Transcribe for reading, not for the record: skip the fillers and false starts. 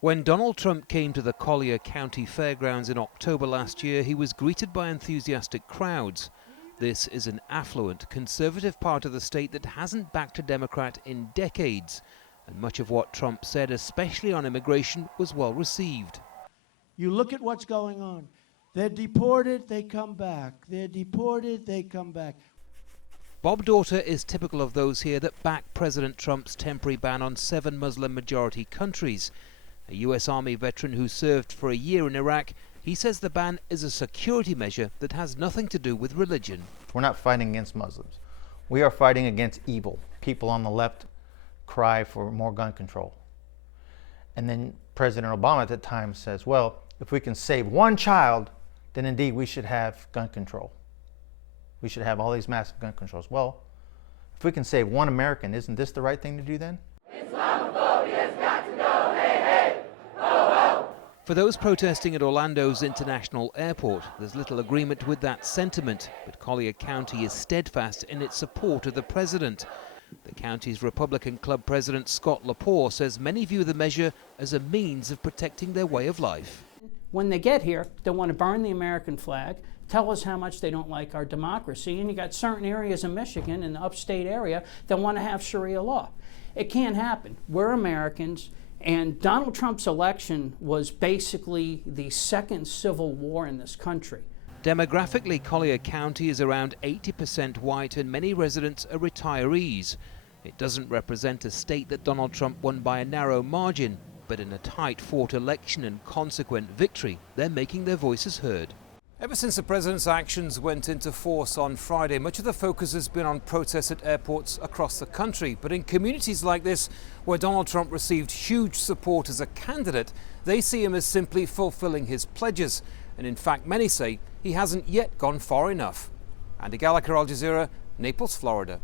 When Donald Trump came to the Collier County Fairgrounds in October last year, he was greeted by enthusiastic crowds. This is an affluent, conservative part of the state that hasn't backed a Democrat in decades. And much of what Trump said, especially on immigration, was well received. You look at what's going on. They're deported, they come back. They're deported, they come back. Bob Daughter is typical of those here that back President Trump's temporary ban on 7 Muslim-majority countries. A U.S. Army veteran who served for a year in Iraq, he says the ban is a security measure that has nothing to do with religion. We're not fighting against Muslims. We are fighting against evil. People on the left cry for more gun control. And then President Obama at the time says, well, if we can save one child, then indeed we should have gun control. We should have all these massive gun controls. Well, if we can save one American, isn't this the right thing to do then? Islamophobia's got to go, hey, hey, oh, oh. For those protesting at Orlando's International Airport, there's little agreement with that sentiment, but Collier County is steadfast in its support of the president. The county's Republican Club president Scott Lepore says many view the measure as a means of protecting their way of life. When they get here, they want to burn the American flag, tell us how much they don't like our democracy, and you got certain areas in Michigan, in the upstate area, that want to have Sharia law. It can't happen. We're Americans, and Donald Trump's election was basically the second civil war in this country. Demographically, Collier County is around 80% white and many residents are retirees. It doesn't represent a state that Donald Trump won by a narrow margin, but in a tight-fought election and consequent victory, they're making their voices heard. Ever since the president's actions went into force on Friday, much of the focus has been on protests at airports across the country. But in communities like this, where Donald Trump received huge support as a candidate, they see him as simply fulfilling his pledges. And in fact, many say he hasn't yet gone far enough. Andy Gallagher, Al Jazeera, Naples, Florida.